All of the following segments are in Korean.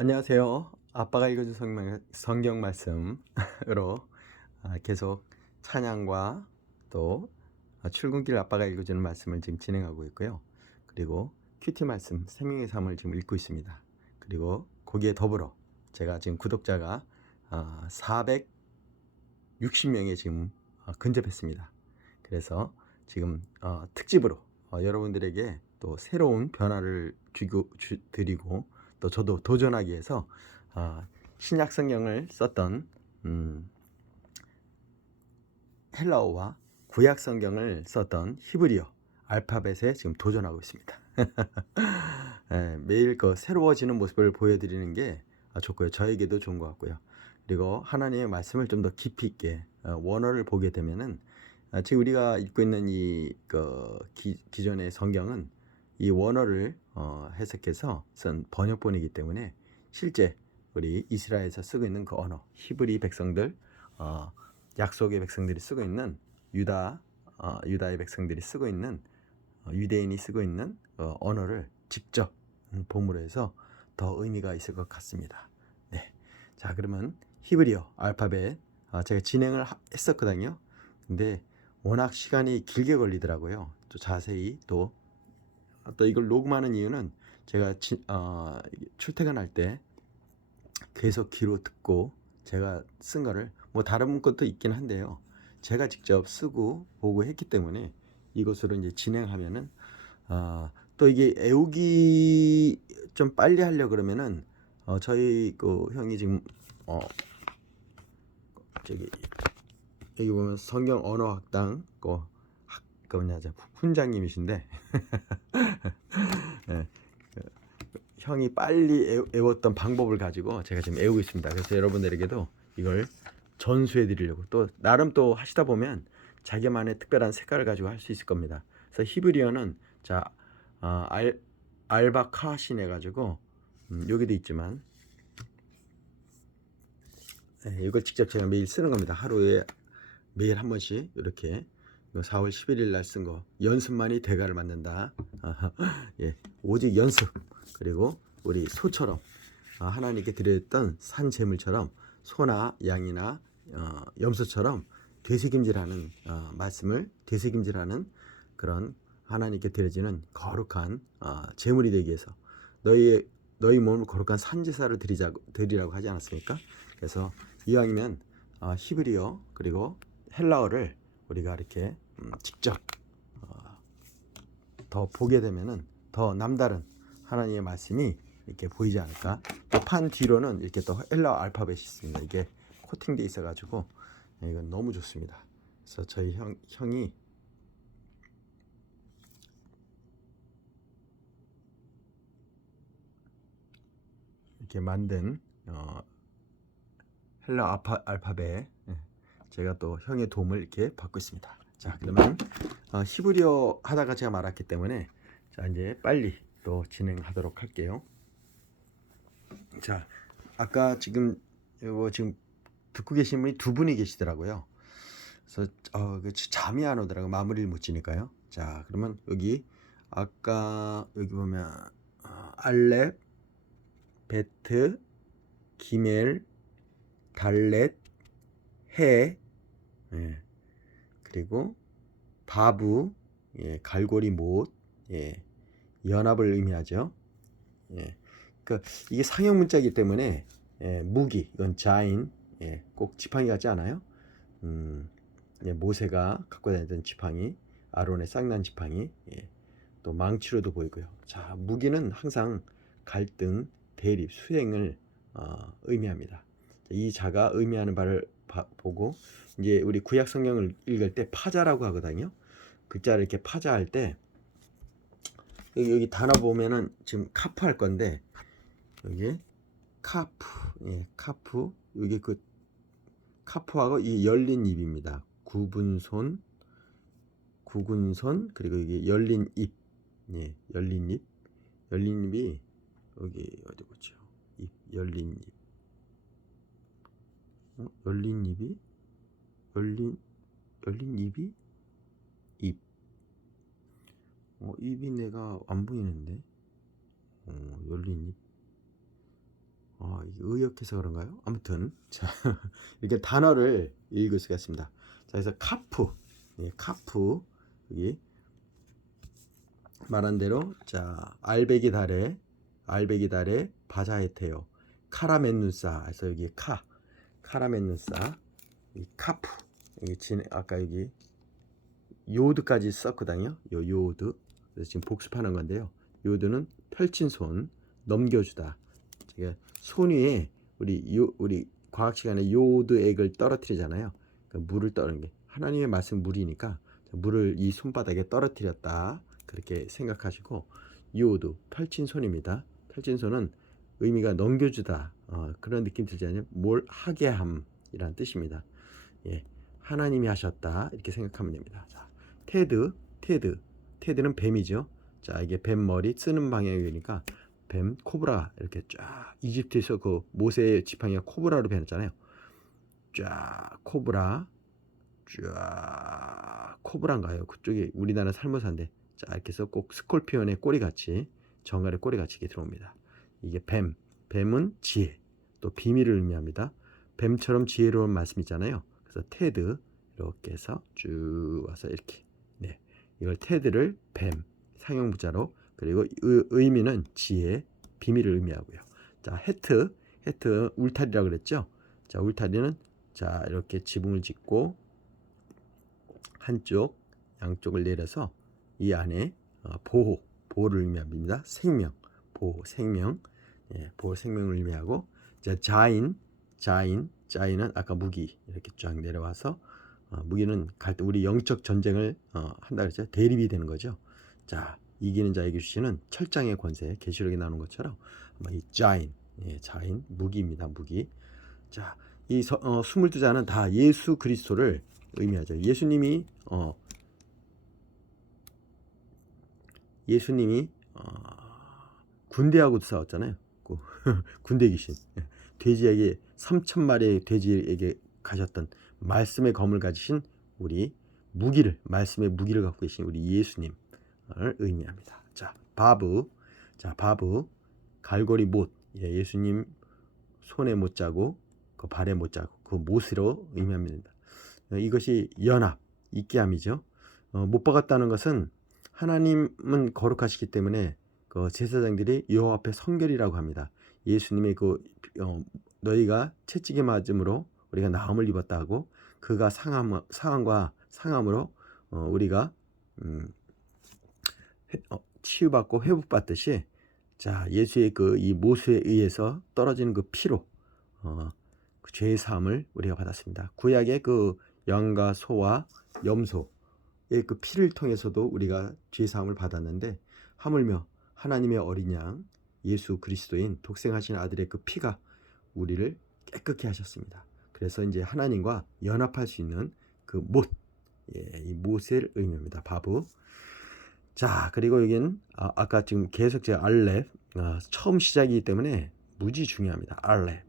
안녕하세요. 아빠가 읽어준 성경 말씀으로 계속 찬양과 또 출근길 아빠가 읽어주는 말씀을 지금 진행하고 있고요. 그리고 큐티 말씀 생명의 삶을 지금 읽고 있습니다. 그리고 거기에 더불어 제가 지금 구독자가 460명에 지금 근접했습니다. 그래서 지금 특집으로 여러분들에게 또 새로운 변화를 드리고 또 저도 도전하기 위해서 신약 성경을 썼던 헬라어와 구약 성경을 썼던 히브리어 알파벳에 지금 도전하고 있습니다. 매일 그 새로워지는 모습을 보여드리는 게 좋고요. 저에게도 좋은 것 같고요. 그리고 하나님의 말씀을 좀 더 깊이 있게 원어를 보게 되면은 지금 우리가 읽고 있는 이 기존의 성경은 이 원어를 해석해서 쓴 번역본이기 때문에 실제 우리 이스라엘에서 쓰고 있는 그 언어, 히브리 백성들, 약속의 백성들이 쓰고 있는 유다의 백성들이 쓰고 있는 유대인이 쓰고 있는 언어를 직접 봄으로 해서 더 의미가 있을 것 같습니다. 네, 자 그러면 히브리어 알파벳 제가 진행을 했었거든요. 근데 워낙 시간이 길게 걸리더라고요. 또 자세히 또 이걸 녹음하는 이유는 제가 출퇴근할 때 계속 귀로 듣고 제가 쓴 거를 뭐 다른 것도 있긴 한데요. 제가 직접 쓰고 보고 했기 때문에 이것으로 이제 진행하면은 또 이게 애우기 좀 빨리 하려 그러면은 저희 그 형이 지금 저기 여기 보면 성경 언어학당 그 뭐냐 훈장님이신데 네, 형이 빨리 애웠던 방법을 가지고 제가 지금 애우고 있습니다. 그래서 여러분들에게도 이걸 전수해 드리려고 또 나름 또 하시다 보면 자기만의 특별한 색깔을 가지고 할 수 있을 겁니다. 그래서 히브리어는 자 알바카신 해가지고 여기도 있지만 이걸 직접 제가 매일 쓰는 겁니다. 하루에 매일 한 번씩 이렇게 4월 11일 날 쓴 거 연습만이 대가를 만든다. 예, 오직 연습. 그리고 우리 소처럼 하나님께 드렸던 산 제물처럼 소나 양이나 염소처럼 되새김질하는 말씀을 되새김질하는 그런 하나님께 드려지는 거룩한 제물이 되기 위해서 너희 몸을 거룩한 산제사를 드리라고 하지 않았습니까? 그래서 이왕이면 히브리어 그리고 헬라어를 우리가 이렇게 직접 더 보게 되면은 더 남다른 하나님의 말씀이 이렇게 보이지 않을까. 또 판 뒤로는 이렇게 또 헬라어 알파벳이 있습니다. 이게 코팅돼 있어가지고 이건 너무 좋습니다. 그래서 저희 형이 이렇게 만든 헬라어 알파벳 제가 또 형의 도움을 이렇게 받고 있습니다. 자 그러면 히브리어 하다가 제가 말았기 때문에 자 이제 빨리 또 진행하도록 할게요. 자 아까 지금 듣고 계신 분이 두 분이 계시더라고요. 그래서 잠이 안 오더라고요. 마무리를 못 지니까요. 자 그러면 여기 아까 여기 보면 알렙, 베트, 기멜, 달렛, 해, 예, 그리고 바부, 예, 갈고리 못, 예, 연합을 의미하죠. 예, 그러니까 이게 상형 문자이기 때문에 무기, 이건 자인, 꼭 지팡이 같지 않아요? 모세가 갖고 다니던 지팡이, 아론의 쌍난 지팡이, 또 망치로도 보이고요. 자, 무기는 항상 갈등, 대립, 수행을 의미합니다. 이 자가 의미하는 바를 보고 이제 우리 구약 성경을 읽을 때 파자라고 하거든요. 글자를 이렇게 파자할 때 여기 단어 보면은 지금 카프 할 건데 여기 카프, 카프 여기 그 카프하고 이 열린 입입니다. 구근손 그리고 이게 열린 입, 열린 입, 열린 입이 여기 어디 보죠? 입, 열린 입, 열린 입이, 열린 입이, 입, 입이 내가 안 보이는데, 열린 입, 이게 의역해서 그런가요? 아무튼 자 이렇게 단어를 읽을 수가 있습니다. 자, 그래서 카프, 예, 카프 여기 말한 대로 자 알배기 달에 바자헤테요 카라멘누사. 그래서 여기 카라멘누사 이 카프 여기 아까 여기 요드까지 썼거든요. 요 요드. 그래서 지금 복습하는 건데요. 요드는 펼친 손, 넘겨주다. 제가 손 위에 우리 과학 시간에 요드액을 떨어뜨리잖아요. 그러니까 물을 떠는 게 하나님의 말씀 물이니까 물을 이 손바닥에 떨어뜨렸다. 그렇게 생각하시고 요드 펼친 손입니다. 펼친 손은 의미가 넘겨주다. 그런 느낌 들지 않아요? 뭘 하게 함이란 뜻입니다. 예, 하나님이 하셨다 이렇게 생각하면 됩니다. 자, 테드는 뱀이죠. 자, 이게 뱀 머리 쓰는 방향이니까 뱀, 코브라 이렇게 쫙 이집트에서 그 모세의 지팡이가 코브라로 변했잖아요. 쫙 코브라, 쫙 코브라인가요? 그쪽이 우리나라 살모사인데 자 이렇게 해서 꼭 스콜피온의 꼬리같이 정갈의 꼬리같이 이렇게 들어옵니다. 이게 뱀은 지혜, 또 비밀을 의미합니다. 뱀처럼 지혜로운 말씀 있잖아요. 그래서 테드 이렇게 해서 쭉 와서 이렇게 네 이걸 테드를 뱀 상형부자로 그리고 의미는 지혜, 비밀을 의미하고요. 자 헤트 울타리라고 그랬죠. 자 울타리는 자 이렇게 지붕을 짓고 한쪽 양쪽을 내려서 이 안에 보호를 의미합니다. 생명, 보호, 생명, 예, 보호 생명을 의미하고 자 자인은 아까 무기 이렇게 쫙 내려와서 무기는 갈등 우리 영적 전쟁을 한다 그랬죠. 대립이 되는 거죠. 자 이기는 자에게 주시는 철장의 권세 계시록에 나오는 것처럼 이 자인 무기입니다. 무기. 자 이 22자는 다 예수 그리스도를 의미하죠. 예수님이 군대하고도 싸웠잖아요. 군대 귀신 돼지에게 3,000마리의 돼지에게 가셨던 말씀의 검을 가지신 우리 말씀의 무기를 갖고 계신 우리 예수님을 의미합니다. 자 바브 갈고리 못 예수님 손에 못 자고 그 발에 못 자고 그 못으로 의미합니다. 이것이 연합 있게함이죠. 못 박았다는 것은 하나님은 거룩하시기 때문에 그 제사장들이 여호와 앞에 성결이라고 합니다. 예수님의 너희가 채찍에 맞음으로 우리가 나음을 입었다 하고 그가 상함과 상함으로 우리가 치유받고 회복받듯이 자 예수의 이 모수에 의해서 떨어지는 그 피로 그 죄의 사함을 우리가 받았습니다. 구약의 그 양과 소와 염소의 그 피를 통해서도 우리가 죄의 사함을 받았는데 하물며 하나님의 어린 양 예수 그리스도인 독생하신 아들의 그 피가 우리를 깨끗게 하셨습니다. 그래서 이제 하나님과 연합할 수 있는 그 이 못을 의미합니다. 바브. 자 그리고 여기는 아까 지금 계속 제가 알렙 처음 시작이기 때문에 무지 중요합니다.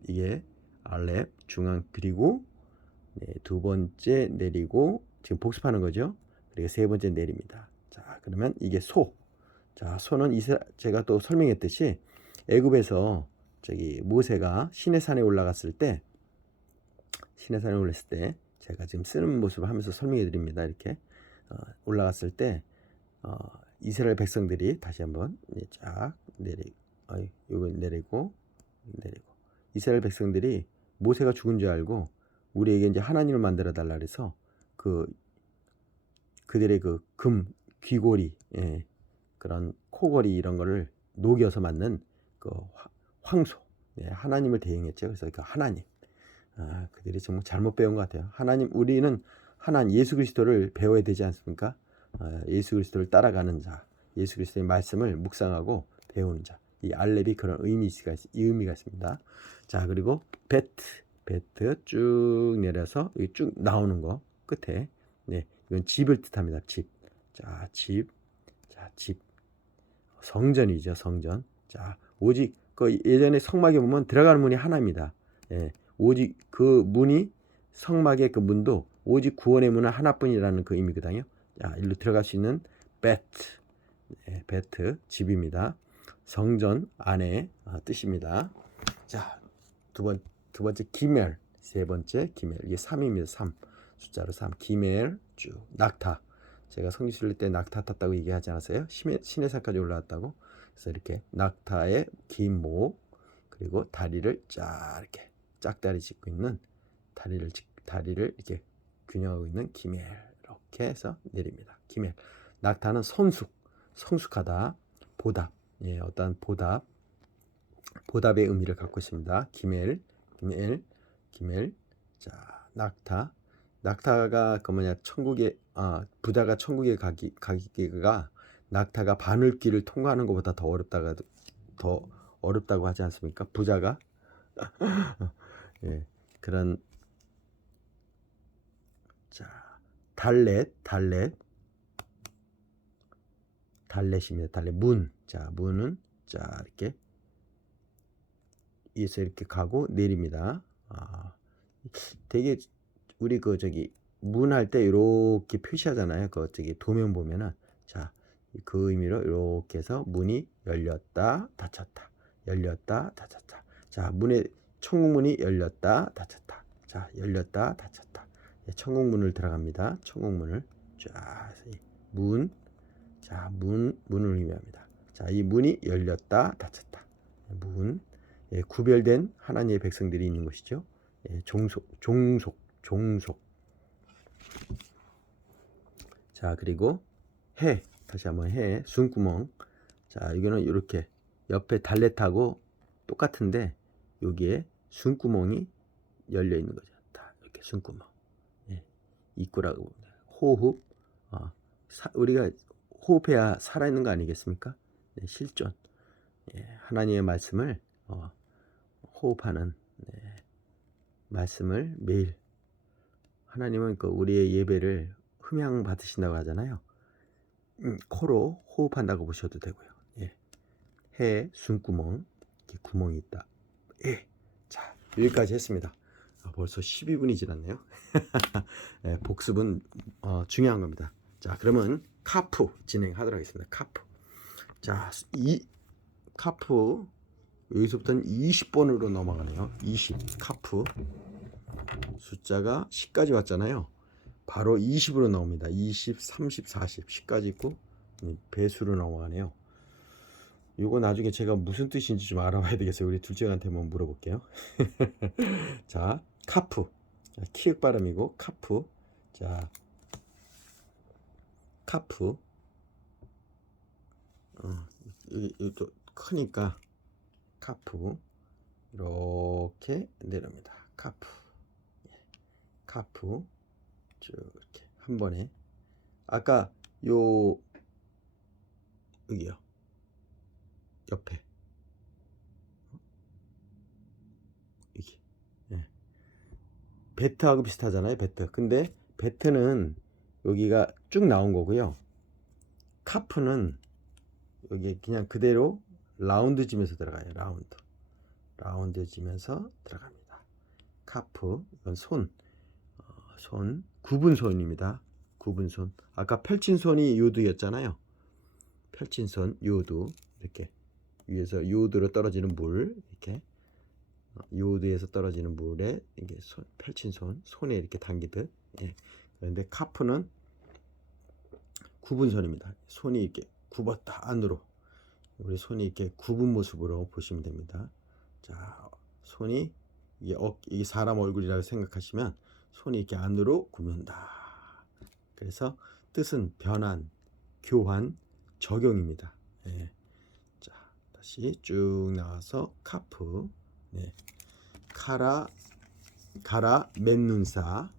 이게 알렙 중앙 그리고 두 번째 내리고 지금 복습하는 거죠. 그리고 세 번째 내립니다. 자 그러면 이게 자 소는 제가 또 설명했듯이 애굽에서 모세가 시내산에 올라갔을 때 제가 지금 쓰는 모습을 하면서 설명해 드립니다. 이렇게 올라갔을 때 이스라엘 백성들이 다시 한번 쫙 이걸 내리고 이스라엘 백성들이 모세가 죽은 줄 알고 우리에게 이제 하나님을 만들어 달라 그래서 그들의 그 귀고리 그런 코걸이 이런 거를 녹여서 만든 그 황소 하나님을 대행했죠. 그래서 그 하나님 그들이 정말 잘못 배운 것 같아요. 우리는 예수 그리스도를 배워야 되지 않습니까? 예수 그리스도를 따라가는 자, 예수 그리스도의 말씀을 묵상하고 배우는 자. 이 알렙이 그런 의미가 있습니다. 자 그리고 베트 쭉 내려서 여기 쭉 나오는 거 끝에 이건 집을 뜻합니다. 집 성전이죠. 성전. 자 오직 예전에 성막에 보면 들어가는 문이 하나입니다. 오직 그 문이 성막의 그 문도 오직 구원의 문은 하나뿐이라는 그 의미거든요. 자 일로 들어갈 수 있는 베트 집입니다. 성전 안에 뜻입니다. 자 두 번째 기멜, 세 번째 기멜. 이게 3입니다. 3. 숫자로 3. 기멜 쭉. 낙타. 제가 성지순례 때 낙타 탔다고 얘기하지 않았어요? 신의 산까지 올라왔다고. 그래서 이렇게 낙타의 긴 목, 그리고 다리를 이렇게 짝다리 짚고 있는 다리를 이렇게 균형하고 있는 기멜. 이렇게 해서 내립니다. 기멜. 낙타는 성숙하다, 보답. 예, 어떠한 보답의 의미를 갖고 있습니다. 기멜. 자, 낙타가 그 뭐냐, 부자가 천국에 가기가 낙타가 바늘길을 통과하는 것보다 더 어렵다고 하지 않습니까? 부자가 예, 그런. 자, 달렛입니다. 달렛. 문은 이렇게 위에서 이렇게 가고 내립니다. 되게 우리 문 할 때 이렇게 표시하잖아요. 도면 보면은, 자, 그 의미로 이렇게 해서 문이 열렸다 닫혔다, 열렸다 닫혔다. 자, 천국문이 열렸다 닫혔다. 자, 열렸다 닫혔다. 천국문을 들어갑니다. 천국문을 문을 의미합니다. 자, 이 문이 열렸다 닫혔다. 문. 구별된 하나님의 백성들이 있는 것이죠. 종속. 자, 그리고 다시 한번 숨구멍. 자, 이거는 이렇게 옆에 달렛하고 똑같은데 여기에 숨구멍이 열려 있는 거죠. 이렇게 숨구멍. 입구라고. 호흡. 우리가 호흡해야 살아있는 거 아니겠습니까? 실존. 하나님의 말씀을 호흡하는, 말씀을 매일. 하나님은 우리의 예배를 흠양 받으신다고 하잖아요. 코로 호흡한다고 보셔도 되고요. 숨구멍, 이렇게 구멍이 있다. 자, 여기까지 했습니다. 벌써 12분이 지났네요. 복습은 중요한 겁니다. 자, 그러면 카프 진행하도록 하겠습니다. 카프. 자, 이 카프 여기서부터는 20번으로 넘어가네요. 20 카프. 숫자가 10까지 왔잖아요. 바로 20으로 나옵니다. 20, 30, 40, 10까지 있고 배수로 넘어가네요. 이거 나중에 제가 무슨 뜻인지 좀 알아봐야 되겠어요. 우리 둘째한테 한번 물어볼게요. 자, 카프. 키읔 발음이고 카프. 자, 카프. 여기 또 크니까 카프. 이렇게 내립니다. 카프. 쭉 이렇게 한 번에. 아까 여기요. 옆에. 이게. 베트하고 비슷하잖아요. 베트. 근데 베트는 여기가 쭉 나온 거고요. 카프는 여기 그냥 그대로 라운드 지면서 들어가요. 라운드 지면서 들어갑니다. 카프. 이건 손. 굽은 손입니다. 굽은 손. 아까 펼친 손이 요드였잖아요. 펼친 손, 요드. 이렇게 위에서 요드로 떨어지는 물, 이렇게 요드에서 떨어지는 물에 이게 펼친 손에 이렇게 당기듯. 그런데 카프는 굽은 손입니다. 손이 이렇게 굽었다 안으로. 우리 손이 이렇게 굽은 모습으로 보시면 됩니다. 자, 손이 이게 사람 얼굴이라고 생각하시면 손이 이렇게 안으로 굽는다. 그래서 뜻은 변환, 교환, 적용입니다. 자, 다시 쭉 나와서 카프. 가라 맨눈싸.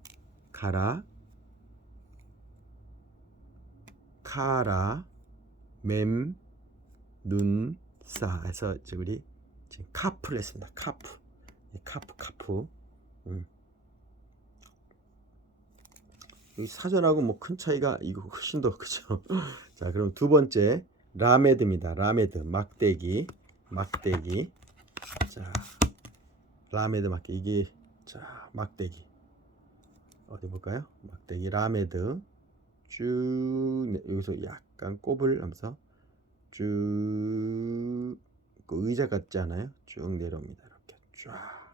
카라 맴 눈싸 해서 우리 지금 카프를 했습니다. 카프. 이 사전하고 뭐 큰 차이가 이거 훨씬 더 크죠. 자, 그럼 두 번째 라메드입니다. 라메드. 막대기. 자, 라메드 막대기. 이게 자, 막대기. 어디 볼까요? 막대기 라메드. 쭉 여기서 약간 꼽을 하면서 쭉 의자 같지 않아요? 쭉 내려옵니다. 이렇게 쫙.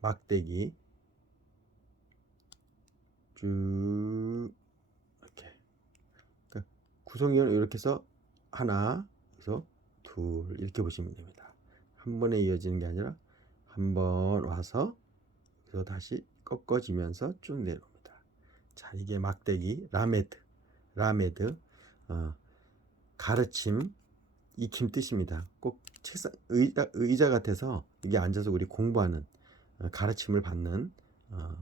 막대기 쭉 이렇게. 그러니까 구성이는 이렇게 해서 하나, 그래서 둘 이렇게 보시면 됩니다. 한 번에 이어지는 게 아니라 한 번 와서 그래서 다시 꺾어지면서 쭉 내려옵니다. 자, 이게 막대기 라메드 가르침, 익힘 뜻입니다. 꼭 책상 의자 같아서 이게 앉아서 우리 공부하는 가르침을 받는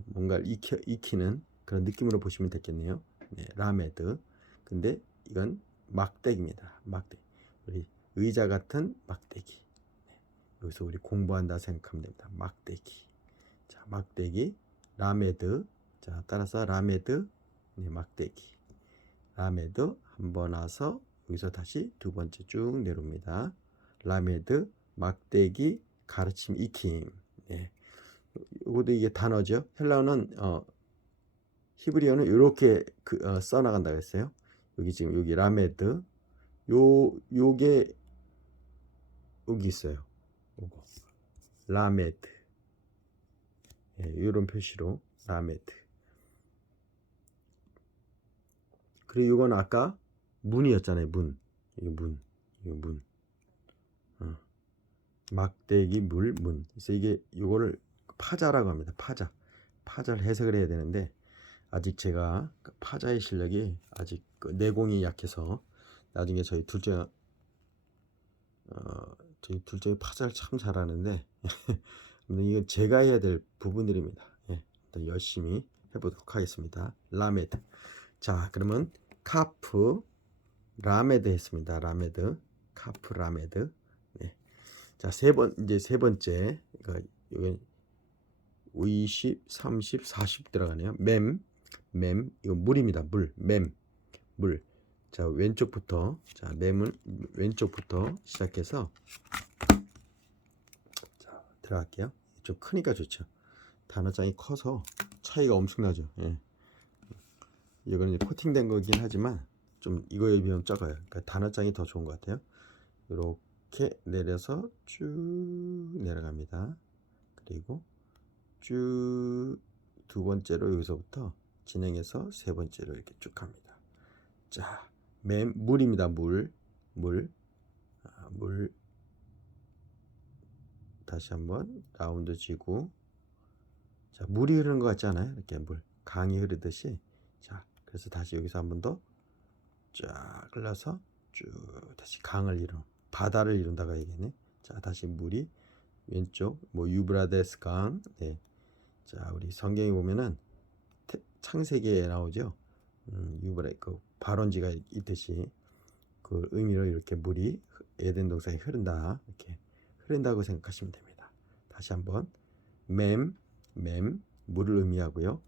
뭔가를 익히는 그런 느낌으로 보시면 되겠네요. 네, 라메드. 근데 이건 막대기입니다. 막대기. 우리 의자 같은 막대기. 네, 여기서 우리 공부한다 생각하면 됩니다. 막대기. 자, 막대기, 라메드. 자, 따라서 라메드, 네, 막대기. 라메드 한 번 와서 여기서 다시 두 번째 쭉 내려옵니다. 라메드, 막대기, 가르침, 익힘. 네. 이것도 이게 단어죠. 헬라어는 히브리어는 이렇게 써나간다고 했어요. 여기 지금 여기 라메드, 요게 여기 있어요. 요거 라메드. 예, 이런 표시로 라메드. 그리고 이건 아까 문이었잖아요. 문. 이거 문. 막대기 문. 그래서 이게 요거를 파자라고 합니다. 파자를 해석을 해야 되는데 아직 제가 파자의 실력이 아직 내공이 약해서 나중에 저희 둘째 파자를 참 잘하는데 이건 제가 해야 될 부분들입니다. 예, 열심히 해보도록 하겠습니다. 라메드. 자, 그러면 카프 라메드 했습니다. 라메드, 카프 라메드. 네. 자, 세 번째. 여기 20, 30, 40 들어가네요. 맴. 이거 물입니다. 물. 자, 왼쪽부터. 자, 맴을 왼쪽부터 시작해서 자, 들어갈게요. 좀 크니까 좋죠. 단어장이 커서 차이가 엄청나죠. 예. 이거는 이제 코팅된 거긴 하지만 좀 이거에 비하면 작아요. 그러니까 단어장이 더 좋은 것 같아요. 이렇게 내려서 쭉 내려갑니다. 그리고 쭉 두 번째로 여기서부터 진행해서 세 번째로 이렇게 쭉 갑니다. 자, 물입니다. 물. 다시 한번 라운드 쥐고. 자, 물이 흐르는 것 같지 않아요? 이렇게 강이 흐르듯이. 자, 그래서 다시 여기서 한 번 더 쫙 흘러서 쭉 다시 바다를 이룬다고 해야겠네. 자, 다시 물이 왼쪽 유브라데스 강. 네. 자, 우리 성경에 보면은 창세기에 나오죠. 발원지가 있듯이 그 의미로 이렇게 물이 에덴 동산에 흐른다. 이렇게 흐른다고 생각하시면 됩니다. 다시 한번 물을 의미하고요.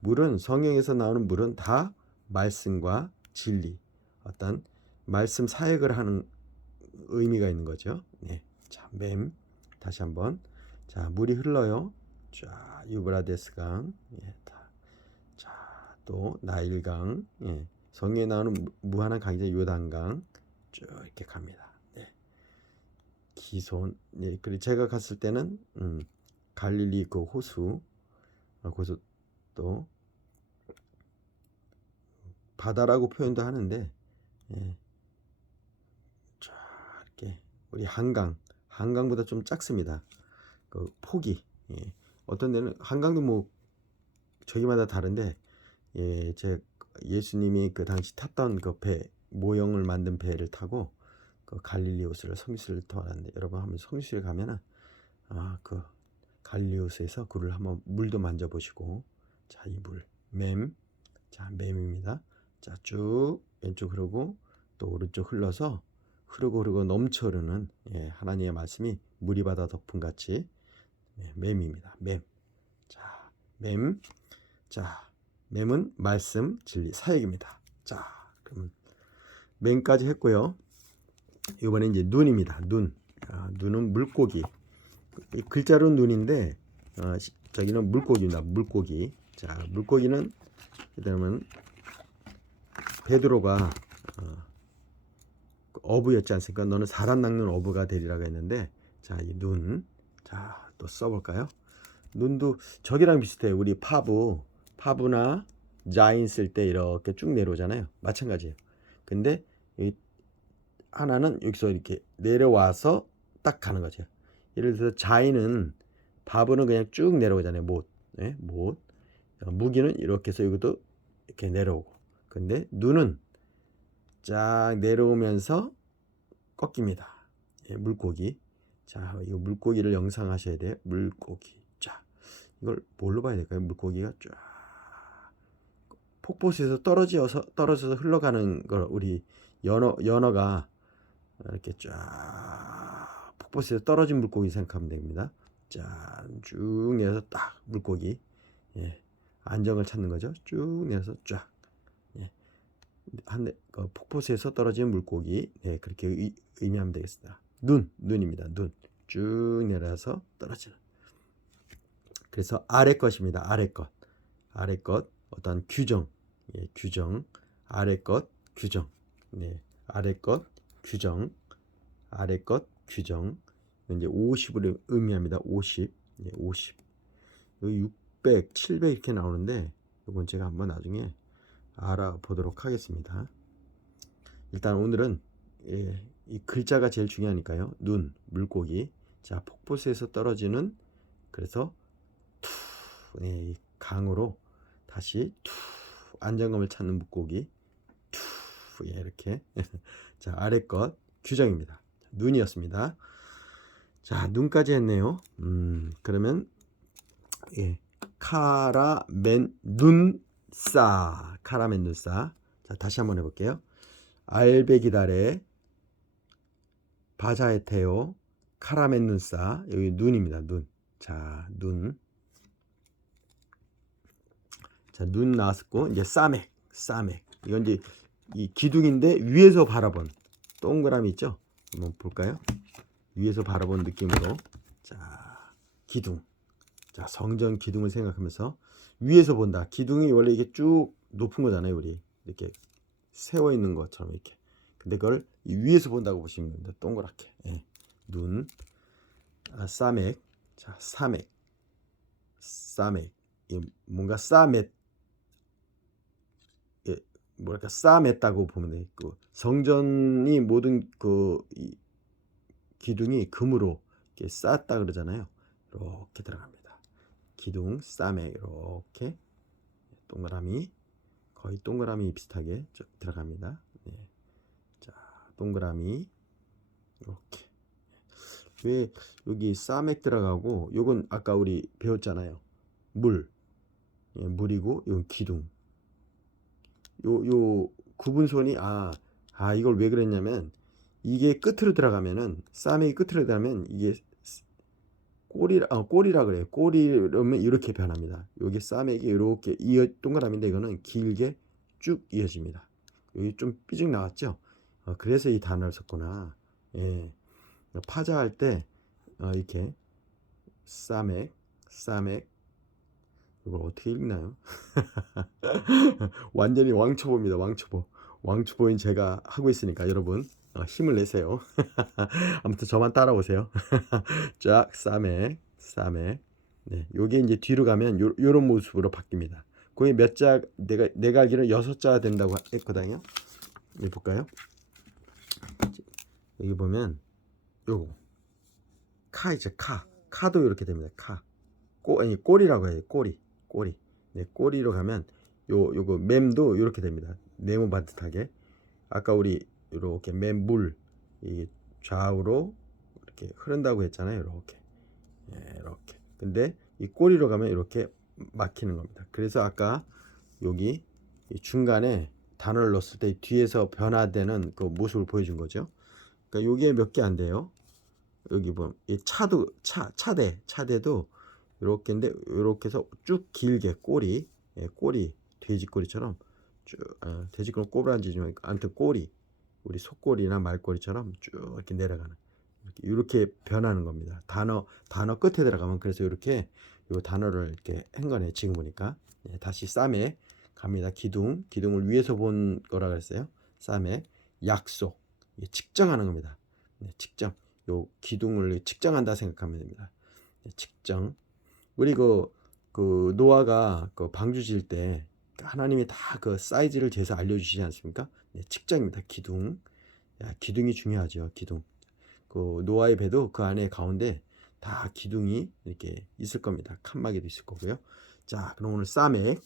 물은 성경에서 나오는 물은 다 말씀과 진리, 어떤 말씀 사역을 하는 의미가 있는 거죠. 네. 자, 다시 한번. 자, 물이 흘러요. 자, 유브라데스 강. 예. 자, 또 나일강. 예. 성경에 나오는 무한한 강이죠. 요단강. 쭉 이렇게 갑니다. 네. 기손. 네. 그리고 제가 갔을 때는 갈릴리 그 호수. 거기서 또 바다라고 표현도 하는데, 예. 자, 이렇게 우리 한강보다 좀 작습니다. 그 폭이. 예. 어떤 데는 한강도 저기마다 다른데, 예, 예수님이 그 당시 탔던 그 배, 모형을 만든 배를 타고 그 갈릴리 호수를 성수를 통하는데, 여러분 한번 성수에 가면은 그 갈릴리 호수에서 그를 한번 물도 만져보시고. 자, 이 물 자, 맴입니다. 자, 쭉 왼쪽 흐르고 또 오른쪽 흘러서 흐르고 넘쳐 흐르는, 예, 하나님의 말씀이 물이 바다 덮음 같이, 예, 맴입니다. 자, 맴은 말씀, 진리, 사역입니다. 자, 그러면 맴까지 했고요. 이번에 이제 눈입니다. 눈은 물고기. 글자로 눈인데 저기는 물고기입니다. 물고기. 자, 물고기는 그다음은 베드로가 어부였지 않습니까? 너는 사람 낚는 어부가 되리라고 했는데, 자, 이 눈. 자, 또 써볼까요? 눈도 저기랑 비슷해요. 우리 파브나 자인 쓸 때 이렇게 쭉 내려오잖아요. 마찬가지예요. 근데 이 하나는 여기서 이렇게 내려와서 딱 가는 거죠. 예를 들어서 자인은 파브는 그냥 쭉 내려오잖아요. 못. 네? 못. 무기는 이렇게 해서 여기도 이렇게 내려오고. 근데 눈은 쫙 내려오면서 꺾입니다. 예, 물고기. 자, 이거 물고기를 영상하셔야 돼요. 물고기. 자, 이걸 뭘로 봐야 될까요? 물고기가 쫙 폭포수에서 떨어져서 흘러가는 걸 우리 연어가 이렇게 쫙 폭포수에서 떨어진 물고기 생각하면 됩니다. 자, 쭉 내려서 딱 물고기. 예, 안정을 찾는 거죠. 쭉 내려서 쫙. 예, 폭포수에서 떨어진 물고기. 예, 그렇게 의미하면 되겠습니다. 눈입니다. 눈. 쭉 내려서 떨어지는. 그래서 아래 것입니다. 아래 것 어떤 규정. 예, 규정. 아래 것 규정. 네. 아래 것 규정. 아래 것 규정. 이제 50을 의미합니다. 50. 예, 50. 여기 600, 700 이렇게 나오는데 이건 제가 한번 나중에 알아보도록 하겠습니다. 일단 오늘은 예, 이 글자가 제일 중요하니까요. 눈, 물고기. 자, 폭포수에서 떨어지는 그래서 투, 네, 이 강으로 다시 투 안정감을 찾는 물고기. 투, 예, 이렇게. 자, 아래 것 규정입니다. 눈이었습니다. 자, 눈까지 했네요. 그러면 예, 카라멘 눈싸. 카라멘 눈싸. 자, 다시 한번 해볼게요. 알베기다레 바자에테오 카라멘 눈싸. 여기 눈입니다. 눈. 자, 눈. 자, 눈 나왔고 이제 싸맥. 이건 이제 이 기둥인데 위에서 바라본 동그라미 있죠? 한번 볼까요? 위에서 바라본 느낌으로. 자, 기둥. 자, 성전 기둥을 생각하면서 위에서 본다. 기둥이 원래 이게 쭉 높은 거잖아요, 우리. 이렇게 세워 있는 것처럼 이렇게. 근데 그걸 위에서 본다고 보시면 됩니다. 동그랗게. 예. 눈. 싸맥. 자, 싸맥. 뭔가 싸맸. 예, 뭐랄까 싸맸다고 보면 돼. 그 성전이 모든 기둥이 금으로 이렇게 쌓았다 그러잖아요. 이렇게 들어갑니다. 기둥 싸맥 이렇게 동그라미 거의 동그라미 비슷하게 들어갑니다. 네. 자, 동그라미 이렇게. 왜 여기 싸맥 들어가고 요건 아까 우리 배웠잖아요. 물. 예, 물이고 이건 기둥. 요 구분선이 이걸 왜 그랬냐면 이게 끝으로 들어가면은 싸맥이 끝으로 들어가면 이게 꼬리라 그래요. 꼬리라면 이렇게 변합니다. 여기 싸맥이 이렇게 동그라미인데 이거는 길게 쭉 이어집니다. 여기 좀 삐죽 나왔죠? 그래서 이 단어를 썼구나. 예. 파자할 때 이렇게 싸맥 이걸 어떻게 읽나요? 완전히 왕초보입니다. 왕초보인 제가 하고 있으니까 여러분 힘을 내세요. 아무튼 저만 따라오세요. 쫙 싸맥. 네, 요게 이제 뒤로 가면 요런 모습으로 바뀝니다. 거기 몇 자 내가 알기로는 6자 된다고 했거든요. 여기 볼까요? 여기 보면 요거 카이죠. 카도 이렇게 됩니다. 꼬리라고 해요. 꼬리. 네, 꼬리로 가면 요거 맴도 이렇게 됩니다. 네모 반듯하게. 아까 우리 이렇게 맴물 이게 좌우로 이렇게 흐른다고 했잖아요. 이렇게. 예, 이렇게. 근데 이 꼬리로 가면 이렇게 막히는 겁니다. 그래서 아까 여기 중간에 단어를 넣었을 때 뒤에서 변화되는 그 모습을 보여준 거죠. 그러니까 요게 몇 개 안 돼요. 여기 보면 이 차대도 이렇게인데 이렇게 해서 쭉 길게 꼬리, 예, 꼬리 돼지꼬리처럼 쭉 돼지꼬리 꼬부라지지만 아무튼 꼬리 우리 소꼬리나 말꼬리처럼 쭉 이렇게 내려가는 이렇게 변하는 겁니다. 단어 끝에 들어가면 그래서 이렇게 요 단어를 이렇게 한 거네. 지금 보니까. 예, 다시 쌈에 갑니다. 기둥을 위에서 본 거라 그랬어요. 쌈에 약속 측정하는 겁니다. 네, 측정 요 기둥을 측정한다 생각하면 됩니다. 네, 측정 우리 그 노아가 그 방주 지을 때 하나님이 다 그 사이즈를 재서 알려주시지 않습니까? 네, 측정입니다. 기둥. 야, 기둥이 중요하죠. 기둥. 그 노아의 배도 그 안에 가운데 다 기둥이 이렇게 있을 겁니다. 칸막이도 있을 거고요. 자, 그럼 오늘 싸맥.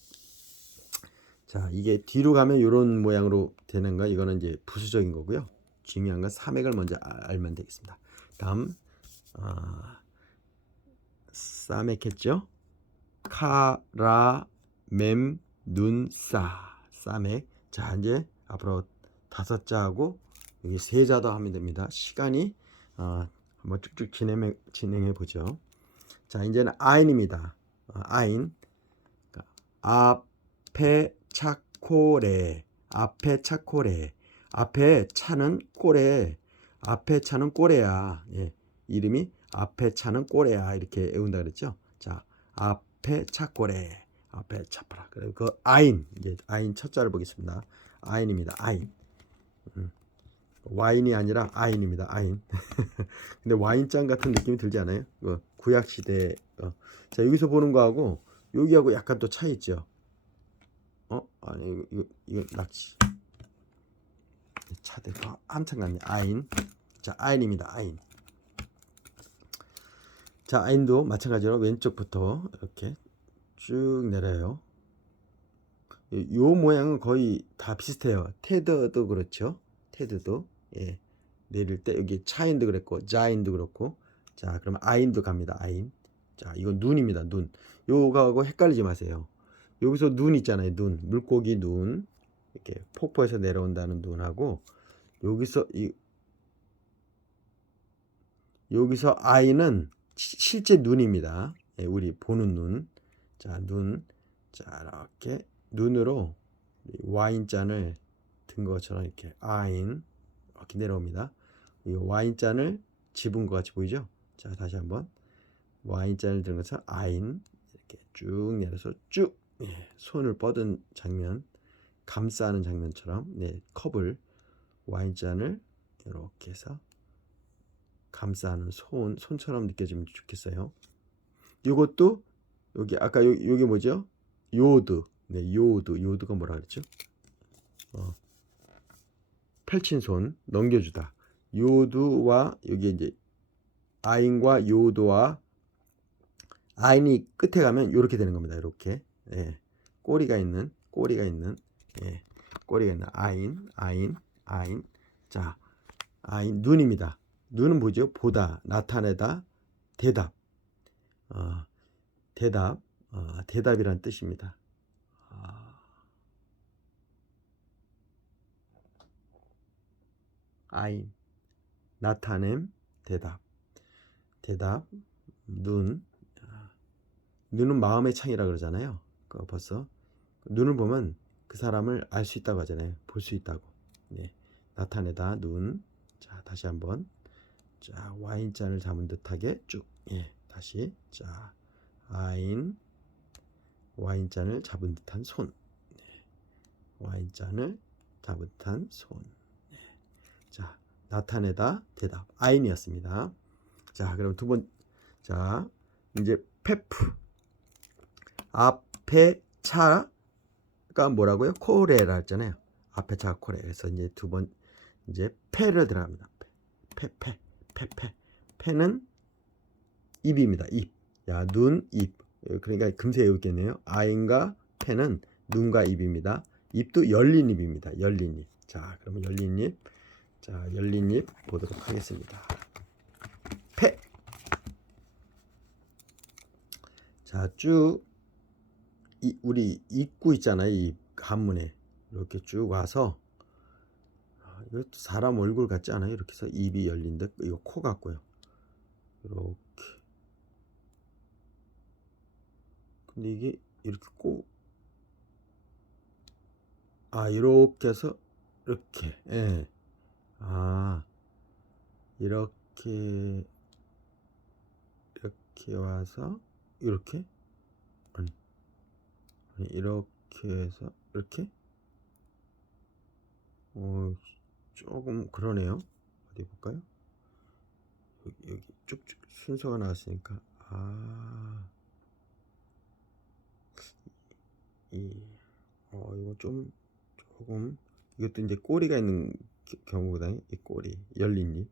자, 이게 뒤로 가면 이런 모양으로 되는 거, 이거는 이제 부수적인 거고요. 중요한 건 사맥을 먼저 알면 되겠습니다. 다음 싸맥했죠? 카라 맴 눈 싸 싸맥. 자, 이제 앞으로 5자하고 여기 3자 더 하면 됩니다. 시간이 한번 쭉쭉 진행해 보죠. 자, 이제는 아인입니다. 아인. 앞에 차코레. 앞에 차코레. 앞에 차는 꼬레. 앞에 차는 꼬레야. 예. 이름이 앞에 차는 꼬레야. 이렇게 외운다 그랬죠. 자, 앞에 차꼬레. 앞에 차파라. 그리고 그 아인. 이제 아인 첫 자를 보겠습니다. 아인입니다. 아인. 와인이 아니라 아인입니다. 아인. 근데 와인잔 같은 느낌이 들지 않아요? 구약 시대. 자, 여기서 보는 거하고 여기하고 약간 또 차이 있죠. 아니 이거 낚시. 차들 한참 갔네. 아인. 자, 아인입니다. 아인. 자, 아인도 마찬가지로 왼쪽부터 이렇게 쭉 내려요. 요 모양은 거의 다 비슷해요. 테드도 그렇죠. 테드도 예. 내릴 때 여기 차인도 그랬고 자인도 그렇고. 자, 그러면 아인도 갑니다. 아인. 자, 이건 눈입니다. 눈. 요거하고 헷갈리지 마세요. 여기서 눈 있잖아요. 눈. 물고기 눈. 이렇게 폭포에서 내려온다는 눈하고 여기서 아이는 실제 눈입니다. 예, 우리 보는 눈. 자, 눈. 자, 이렇게 눈으로 와인잔을 든 것처럼 이렇게 아인 이렇게 내려옵니다. 이 와인잔을 집은 것 같이 보이죠? 자, 다시 한번 와인잔을 든 것처럼 아인 이렇게 쭉 내려서 쭉 손을 뻗은 장면, 감싸는 장면처럼 컵을 와인잔을 이렇게 해서 감싸는 손처럼 느껴지면 좋겠어요. 이것도 여기 아까 여기 뭐죠? 요드. 요드가 뭐라 그랬죠? 펼친 손 넘겨주다. 요드와 여기 이제 아인과 요드와 아인이 끝에 가면 이렇게 되는 겁니다. 이렇게 꼬리가 있는 아인. 자, 아인 눈입니다. 눈은 뭐죠? 보다, 나타내다, 대답. 대답이란 뜻입니다. 아인, 나타냄, 대답. 눈은 마음의 창이라 그러잖아요. 벌써 눈을 보면 그 사람을 알 수 있다고 하잖아요. 볼 수 있다고. 나타내다 눈. 자, 다시 한번. 자, 와인잔을 잡은 듯하게 쭉. 다시. 자, 아인. 와인잔을 잡은 듯한 손. 와인잔을 잡은 듯한 손. 자, 나타내다 대답. 아인이었습니다. 자, 그럼 자, 이제 페프. 앞에 차가 뭐라고요? 코레라 했잖아요. 앞에 차가 코레. 그래서 이제 이제 페를 들어갑니다. 페는 입입니다. 입. 야, 눈, 입. 그러니까 금세 외우겠네요. 아인과 페는 눈과 입입니다. 입도 열린 입입니다. 열린 입. 자, 그러면 열린 입. 자, 열린 입 보도록 하겠습니다. 페. 자, 쭉 우리 입구 있잖아요. 이 한문에 이렇게 쭉 와서 이것도 사람 얼굴 같지 않아요? 이렇게 해서 입이 열린데 이거 코 같고요. 이렇게. 근데 이게 이렇게 이렇게 해서 이렇게. 이렇게 와서 이렇게. 아니 이렇게 해서 이렇게. 조금 그러네요. 어디 볼까요? 여기 쭉쭉 순서가 나왔으니까 이 이거 좀 조금 이것도 이제 꼬리가 있는 경우거든요. 이 꼬리 열린 잎.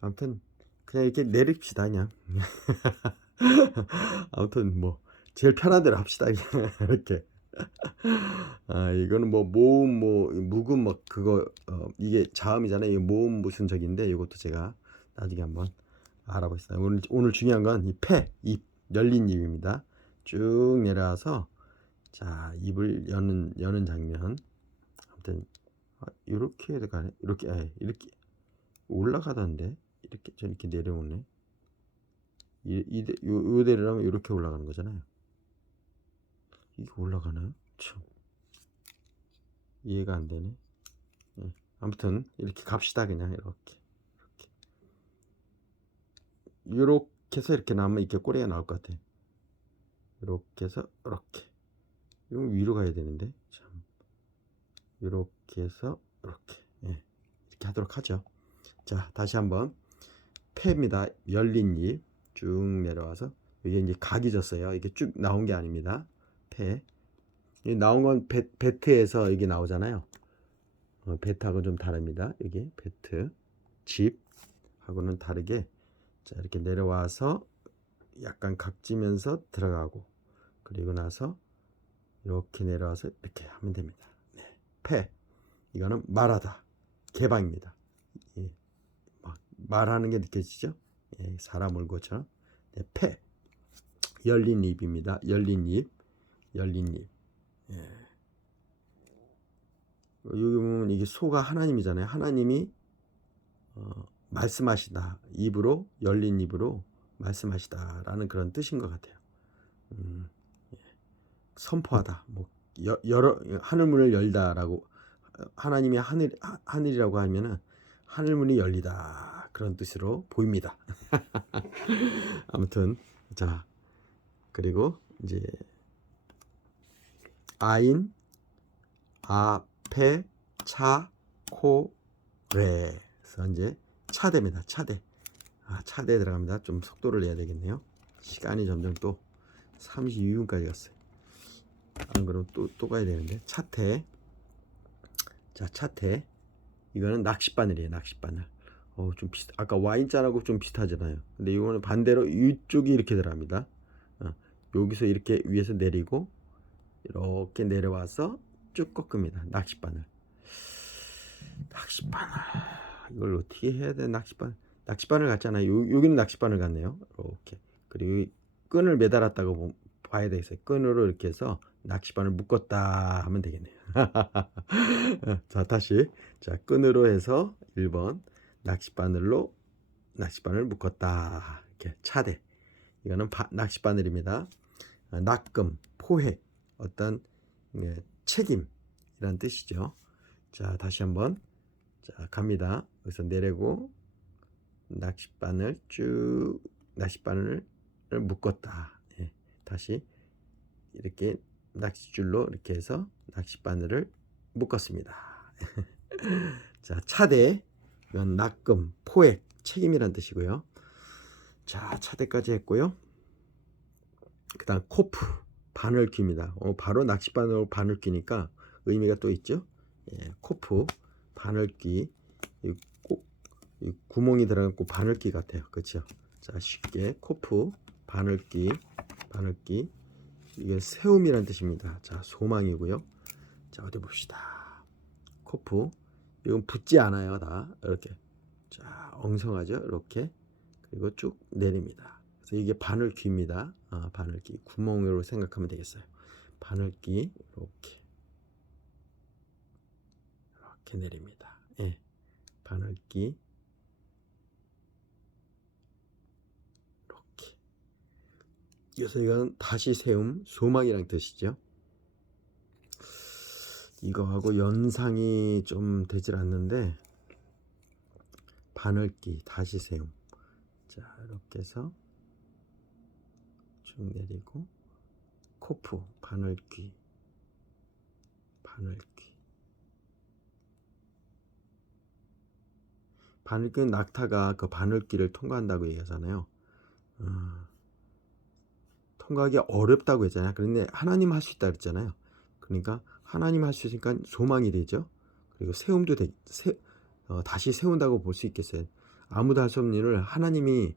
아무튼 그냥 이렇게 내립시다 그냥. 아무튼 뭐 제일 편한 대로 합시다 그냥. 이렇게. 이거는 뭐 모음 뭐 묵음 뭐 그거 이게 자음이잖아요. 이게 모음 무슨 적인데 이것도 제가 나중에 한번 알아보겠습니다. 오늘 중요한 건 이 입 열린 입입니다. 쭉 내려와서 자 입을 여는 장면. 아무튼 이렇게 해도 가네. 이렇게 올라가던데 이렇게 저렇게 내려오네. 요대로 하면 이렇게 올라가는 거잖아요. 이게 올라가나요? 참 이해가 안 되네. 아무튼 이렇게 갑시다 그냥 이렇게 해서 이렇게 나오면 이렇게 꼬리가 나올 것 같아. 이렇게 해서 이렇게 이건 위로 가야 되는데 참 이렇게 해서 이렇게 이렇게 하도록 하죠. 자 다시 한번 폐입니다. 열린 입 쭉 내려와서 이게 이제 각이 졌어요. 이게 쭉 나온 게 아닙니다. 폐 이 나온 건 베트에서 이게 나오잖아요. 베트하고 좀 다릅니다. 이게 베트 집하고는 다르게 자 이렇게 내려와서 약간 각지면서 들어가고 그리고 나서 이렇게 내려와서 이렇게 하면 됩니다. 네. 폐 이거는 말하다 개방입니다. 막 말하는 게 느껴지죠? 사람 울고처럼. 네, 폐 열린 입입니다. 열린 입 열린 입. 여기 보면 이게 소가 하나님이잖아요. 하나님이 말씀하시다 입으로 열린 입으로 말씀하시다라는 그런 뜻인 것 같아요. 선포하다 뭐 여러 하늘문을 열다라고 하나님이 하늘이라고 하면은 하늘문이 열리다 그런 뜻으로 보입니다. 아무튼 자 그리고 이제 아인 아페 차코 레에서 이제 차대입니다. 차대 차대 들어갑니다. 좀 속도를 내야 되겠네요. 시간이 점점 또 32분까지 갔어요. 안 그러면 또 가야 되는데 차태 자 차태 이거는 낚싯바늘이에요. 낚싯바늘 좀 아까 와인잔하고 좀 비슷하잖아요. 근데 이거는 반대로 이쪽이 이렇게 들어갑니다. 여기서 이렇게 위에서 내리고 이렇게 내려와서 쭉 꺾습니다. 낚싯바늘 이걸 어떻게 해야 돼? 낚싯바늘 같잖아요. 여기는 낚싯바늘 같네요. 이렇게 그리고 끈을 매달았다고 봐야 되겠어요. 끈으로 이렇게 해서 낚싯바늘 묶었다 하면 되겠네요. 자 다시 자 끈으로 해서 1번 낚싯바늘로 낚싯바늘 묶었다 이렇게 차대 이거는 낚싯바늘입니다. 낚금 포획 어떤 책임이란 뜻이죠. 자 다시 한번 자 갑니다. 여기서 내리고 낚싯바늘을 묶었다. 다시 이렇게 낚싯줄로 이렇게 해서 낚싯바늘을 묶었습니다. 자 차대 이건 낚금 포획 책임이란 뜻이고요. 자 차대까지 했고요. 그 다음 코프 바늘귀입니다. 바로 낚싯바늘로 바늘귀니까 의미가 또 있죠. 코프 바늘귀 이 구멍이 들어갔고 바늘귀 같아요. 그렇죠? 자 쉽게 코프 바늘귀 이게 세움이란 뜻입니다. 자 소망이고요. 자 어디 봅시다. 코프 이건 붙지 않아요. 다 이렇게 자 엉성하죠. 이렇게 그리고 쭉 내립니다. 그래서 이게 바늘귀입니다. 바늘귀 구멍으로 생각하면 되겠어요. 바늘귀 이렇게 내립니다. 바늘귀 이렇게 이어서 이건 다시 세움 소망이란 뜻이죠. 이거하고 연상이 좀 되질 않는데 바늘귀 다시 세움 자 이렇게 해서 쭉 내리고 코프 바늘귀 바늘귀는 낙타가 그 바늘귀를 통과한다고 얘기하잖아요. 통과하기 어렵다고 했잖아요. 그런데 하나님 할 수 있다 그랬잖아요. 그러니까 하나님 할 수 있으니까 소망이 되죠. 그리고 세움도 다시 세운다고 볼 수 있겠어요. 아무도 할 수 없는 일을 하나님이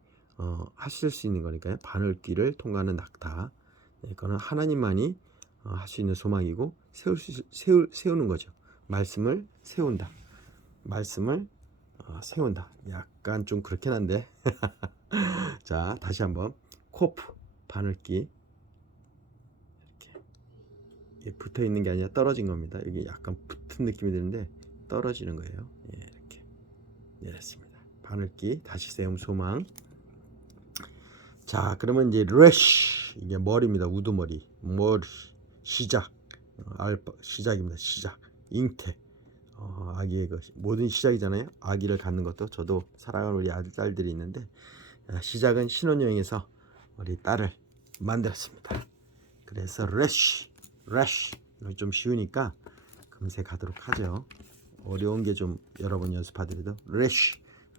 하실 수 있는 거니까요. 바늘길을 통과하는 낙타. 그거는 하나님만이 할 수 있는 소망이고 세우는 거죠. 말씀을 세운다. 말씀을 세운다. 약간 좀 그렇긴 한데. 자, 다시 한번 코프 바늘기 이렇게 붙어 있는 게 아니라 떨어진 겁니다. 여기 약간 붙은 느낌이 드는데 떨어지는 거예요. 예, 이렇게 내렸습니다. 바늘기 다시 세움 소망. 자, 그러면 이제 레쉬 이게 머리입니다. 우두머리 머리 시작 알파 시작입니다. 시작 잉태 아기의 것 모든 시작이잖아요. 아기를 갖는 것도 저도 사랑하는 우리 아들 딸들이 있는데 시작은 신혼여행에서 우리 딸을 만들었습니다. 그래서 레쉬 좀 쉬우니까 금세 가도록 하죠. 어려운 게 좀 여러 번 연습하더라도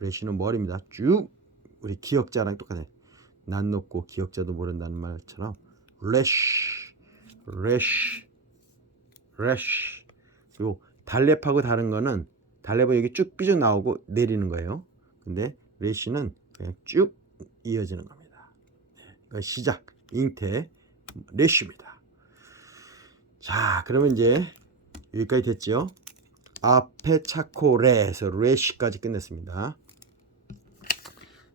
레쉬는 머리입니다. 쭉 우리 기역자랑 똑같아요. 난 높고 기역자도 모른다는 말처럼 레쉬 요 달랩하고 다른 거는 달랩은 여기 쭉 삐져 나오고 내리는 거예요. 근데 레쉬는 그냥 쭉 이어지는 겁니다. 시작 잉태 레쉬입니다. 자, 그러면 이제 여기까지 됐죠. 앞에 차코 레에서 레쉬까지 끝냈습니다.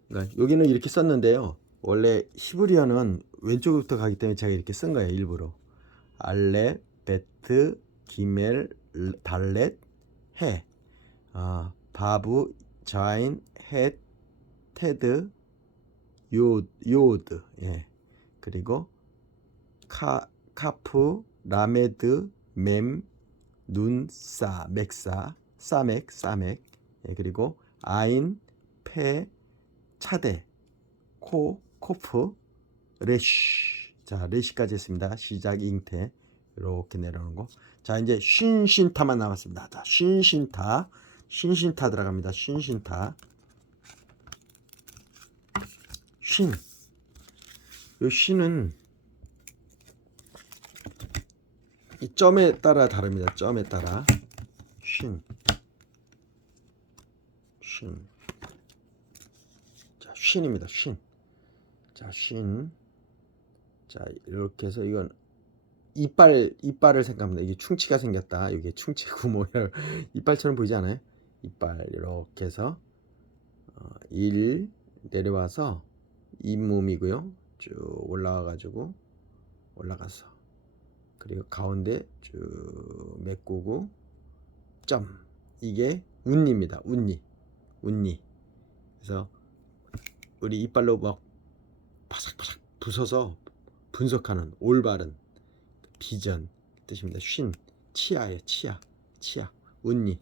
그러니까 여기는 이렇게 썼는데요. 원래 히브리어는 왼쪽부터 가기 때문에 제가 이렇게 쓴 거예요. 일부러 알레 베트 기멜 달렛 해 바브 자인 헷 테드 요드 예. 그리고 카프 라메드 mem눈사 맥사 사맥 예. 그리고 아인 페 차대 코프 레쉬. 자, 레쉬까지 했습니다. 시작 잉태 이렇게 내려오는 거. 자, 이제 쉰신타만 남았습니다. 자, 쉰신타 들어갑니다. 쉰신타 요 쉰은 이 점에 따라 다릅니다. 점에 따라 쉰 자, 쉰입니다. 자, 자, 이렇게 해서 이건 이빨을 생각합니다. 이게 충치가 생겼다. 이게 충치 구멍 이빨처럼 보이지 않아요? 이빨 이렇게 해서 1 내려와서 잇몸이고요. 쭉 올라와가지고 올라가서 그리고 가운데 쭉 메꾸고 점 이게 운니입니다. 운니. 그래서 우리 이빨로 막 바삭바삭 부숴서 분석하는 올바른 비전 뜻입니다. 치아예요. 치아 운니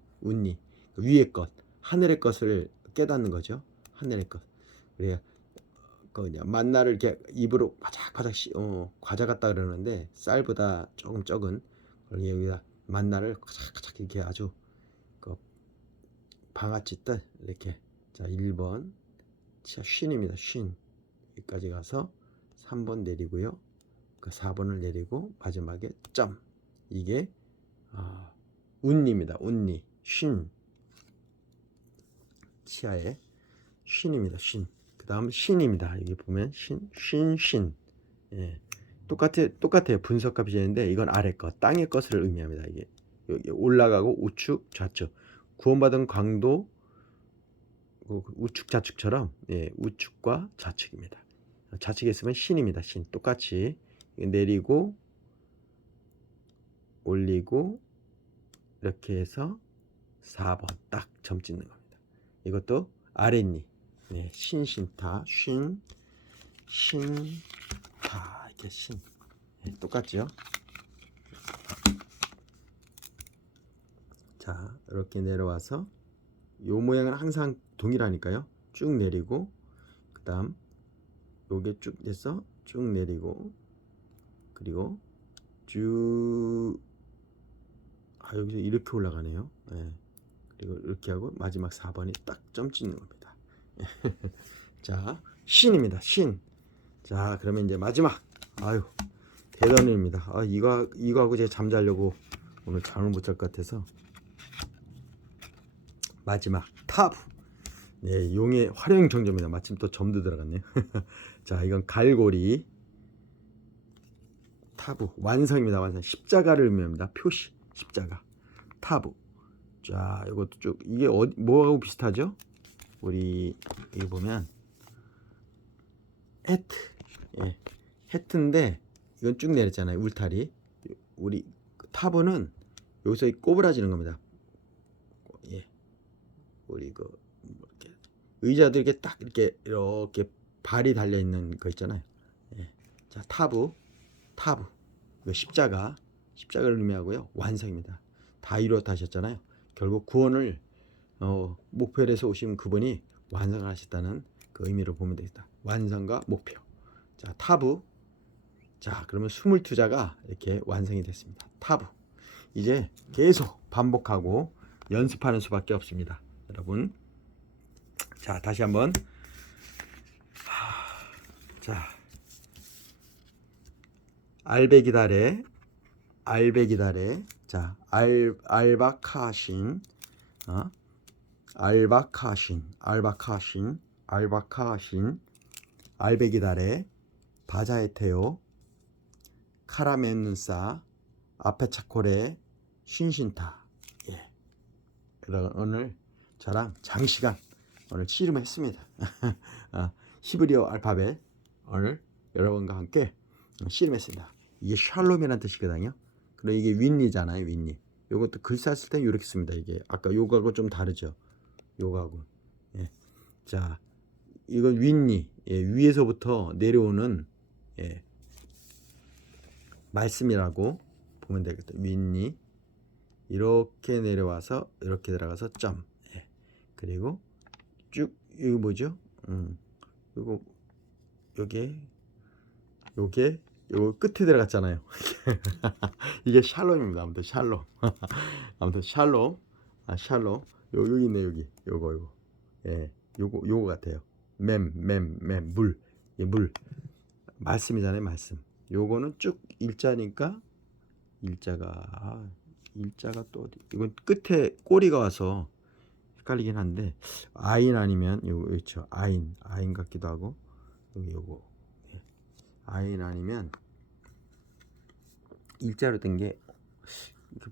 위의 것 하늘의 것을 깨닫는 거죠. 하늘의 것. 우리가 만나를 이렇게 입으로 바삭바삭 과자 같다 그러는데 쌀보다 조금 적은 여기다 만나를 바삭바삭 이렇게 아주 방아찌 뜻 이렇게. 자, 1번 치아 쉰입니다. 여기까지 가서 3번 내리고요. 그 4번을 내리고 마지막에 점 이게 운니입니다. 운니 치아의 쉰입니다. 그 다음 신입니다. 여기 보면 신 예. 똑같아요. 분석과 비전인데 이건 아래 것 땅의 것을 의미합니다. 이게 여기 올라가고 우측 좌측 구원받은 강도 우측 좌측처럼 예, 우측과 좌측입니다. 좌측에 있으면 신입니다. 똑같이 내리고 올리고 이렇게 해서 4번 딱 점 찍는 겁니다. 이것도 아랫니 네, 신타 이렇게 네, 똑같죠. 자, 이렇게 내려와서 요 모양은 항상 동일하니까요. 쭉 내리고 그 다음 요게 쭉 돼서 쭉 내리고 그리고 쭉 여기서 이렇게 올라가네요. 네. 그리고 이렇게 하고 마지막 4번이 딱 점 찍는 겁니다. 자, 신입니다. 자, 그러면 이제 마지막 아유, 대단입니다. 이거하고 제가 잠자려고 오늘 잠을 못 잘 것 같아서. 마지막 타브. 네, 용의 활용 정점입니다. 마침 또 점도 들어갔네요. 자, 이건 갈고리. 타브 완성입니다. 완성. 십자가를 의미합니다. 표시 십자가. 타브. 자, 이것도 쭉 이게 뭐하고 비슷하죠? 우리 여기 보면 해트. 예, 해트인데 이건 쭉 내렸잖아요. 울타리. 우리 타브는 여기서 꼬부라지는 겁니다. 예, 우리 이렇게 의자들 이렇게 딱 이렇게 발이 달려 있는 거 있잖아요. 예. 자, 타브. 이거 십자가를 의미하고요. 완성입니다. 다 이루었다 하셨잖아요. 결국 구원을 목표로 해서 오신 그분이 완성을 하셨다는 그 의미로 보면 되겠다. 완성과 목표. 자, 타브. 자, 그러면 22자가 이렇게 완성이 됐습니다. 타브. 이제 계속 반복하고 연습하는 수밖에 없습니다. 여러분. 자, 다시 한번. 자, 알베기다레. 자, 알바카신. 알바카신. 알베기다레. 바자에테오. 카라멘누사. 아페차코레. 신신타. 예. 오늘 저랑 장시간 오늘 씨름했습니다. 히브리어 알파벳 오늘 여러분과 함께 씨름했습니다. 이게 샬롬이라는 뜻이거든요. 그리고 이게 윈니잖아요. 윈니. 요것도 글 쌌을 때 이렇게 씁니다. 이게 아까 요거하고 좀 다르죠. 요거하고. 예. 자, 이건 윈니. 예, 위에서부터 내려오는 예, 말씀이라고 보면 되겠다. 윈니. 이렇게 내려와서 이렇게 들어가서 점. 예. 그리고 쭉 이거 뭐죠? 요거 요게 끝에 들어갔잖아요. 이게 샬롬입니다. 아무튼 샬롬. 아무튼 샬롬. 샬롬. 여기 있네 여기. 요거. 예. 요거 같아요. 물. 예, 물. 말씀이잖아요, 말씀. 요거는 쭉 일자니까 일자가 또 어디? 이건 끝에 꼬리가 와서 헷갈리긴 한데 아인 아니면 요거 그렇죠. 아인 같기도 하고 여기 요거. 예. 아인 아니면 일자로 된 게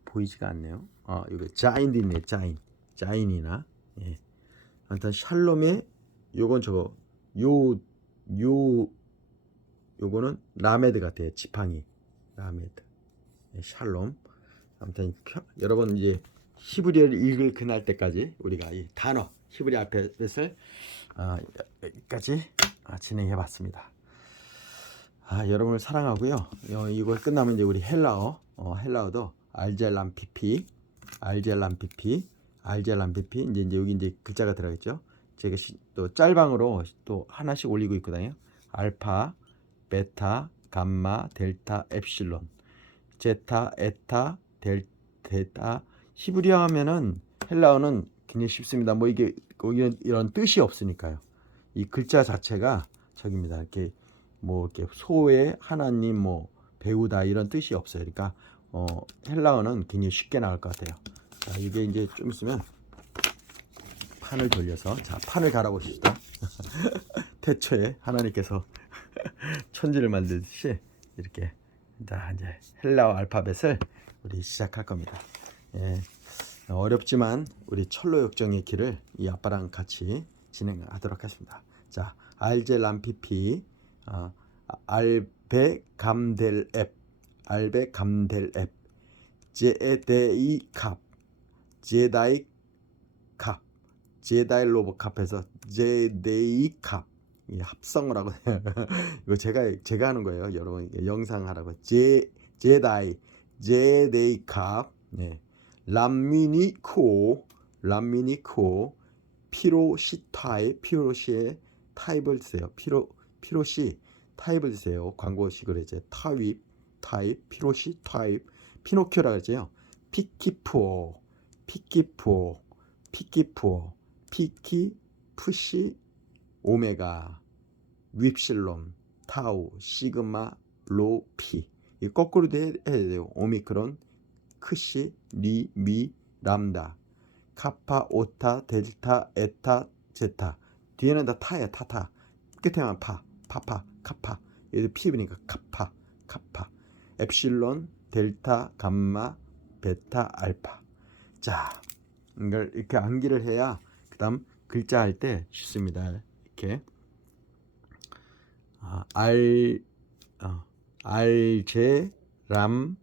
보이지가 않네요. 여기 자인도 있네. 자인이나. 예. 아무튼 샬롬의 요건 저거 요거는 라메드 같아요. 지팡이. 라메드. 예, 샬롬. 아무튼 여러분 이제 히브리어를 읽을 그날 때까지 우리가 이 단어 히브리 알파벳을 여기까지 진행해 봤습니다. 여러분을 사랑하고요. 이거 끝나면 이제 우리 헬라어도 알젤람 피피 이제 여기 이제 글자가 들어가겠죠. 제가 또 짤방으로 또 하나씩 올리고 있거든요. 알파, 베타, 감마, 델타, 엡실론, 제타, 에타, 델타. 히브리어 하면은 헬라어는 굉장히 쉽습니다. 뭐 이게 이런 뜻이 없으니까요. 이 글자 자체가 저기입니다. 이렇게 뭐 이렇게 소외 하나님 뭐 배우다 이런 뜻이 없어요. 그러니까 헬라어는 굉장히 쉽게 나올 것 같아요. 자, 이게 이제 좀 있으면 판을 돌려서 자, 판을 갈아보시다. 태초에 하나님께서 천지를 만들듯이 이렇게 자, 이제 헬라어 알파벳을 우리 시작할 겁니다. 예, 어렵지만 우리 철로 역정의 길을 이 아빠랑 같이 진행하도록 하겠습니다. 자, 알제람피피, 알베감델앱, 제데이캅, 제다일로브캅에서 제데이캅. 합성을 하고 이거 제가 하는 거예요. 여러분 영상 하라고. 제데이캅. 네. 람미니코, 피로시의 타입을 드세요. 피로시 타입을 드세요. 광고식으로 이제 타입, 피로시 타입, 피노키오라 그러죠. 피키, 푸시, 오메가, 윕실론, 타우, 시그마, 로, 피. 이 거꾸로도 해야 돼요. 오미크론, 크시, 리, 미, 람다, 카파, 오타, 델타, 에타, 제타. 뒤에는 다 타야 타타. 끝에만 파, 파파, 카파. 얘도 피부니까 카파, 카파. 엡실론, 델타, 감마, 베타, 알파. 자, 이걸 이렇게 암기를 해야 그다음 글자 할 때 쉽습니다. 이렇게 알제, 람,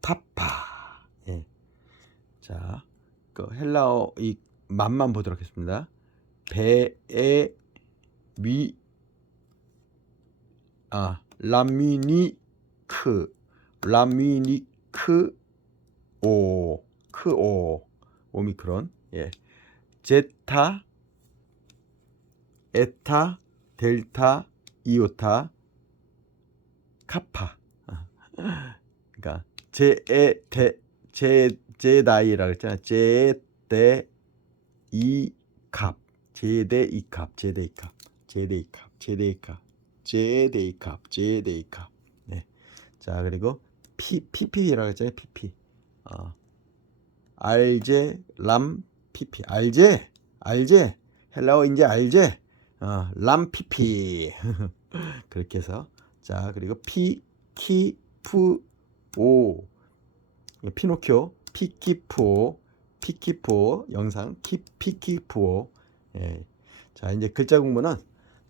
파파. 예. 자, 그 헬라어 이 맛만 보도록 하겠습니다. 배에 위, 라미니크, 크오, 오미크론. 예. 제타, 에타, 델타, 이오타, 카파. 그러니까 제다이라고 했잖아요. 제대 이캅, 제데이캅. 네. 자, 그리고 PP라고 했잖아요. PP. 알제, 람, PP. 알제. 헬라어 이제 알제. 람, PP. 그렇게 해서 자, 그리고 피키푸오, 피노키오, 피키푸오 영상 피키푸오. 예. 자, 이제 글자 공부는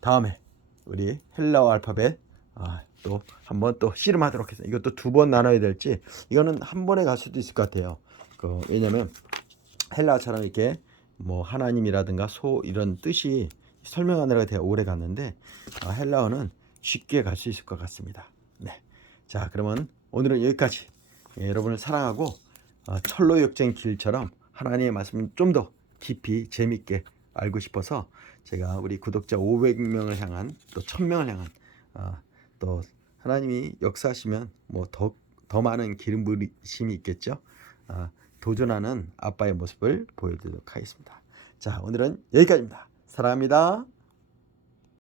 다음에 우리 헬라어 알파벳 또 한번 또 씨름하도록 해서 이것도 2번 나눠야 될지 이거는 한 번에 갈 수도 있을 것 같아요. 왜냐면 헬라어처럼 이렇게 뭐 하나님이라든가 소 이런 뜻이 설명하느라고 되게 오래 갔는데 헬라어는 쉽게 갈 수 있을 것 같습니다. 네. 자, 그러면 오늘은 여기까지. 예, 여러분을 사랑하고 철로 역전 길처럼 하나님의 말씀을 좀 더 깊이 재밌게 알고 싶어서 제가 우리 구독자 500명을 향한 또 1000명을 향한 또 하나님이 역사하시면 뭐 더 많은 기름 부으심이 있겠죠. 도전하는 아빠의 모습을 보여드리도록 하겠습니다. 자, 오늘은 여기까지입니다. 사랑합니다.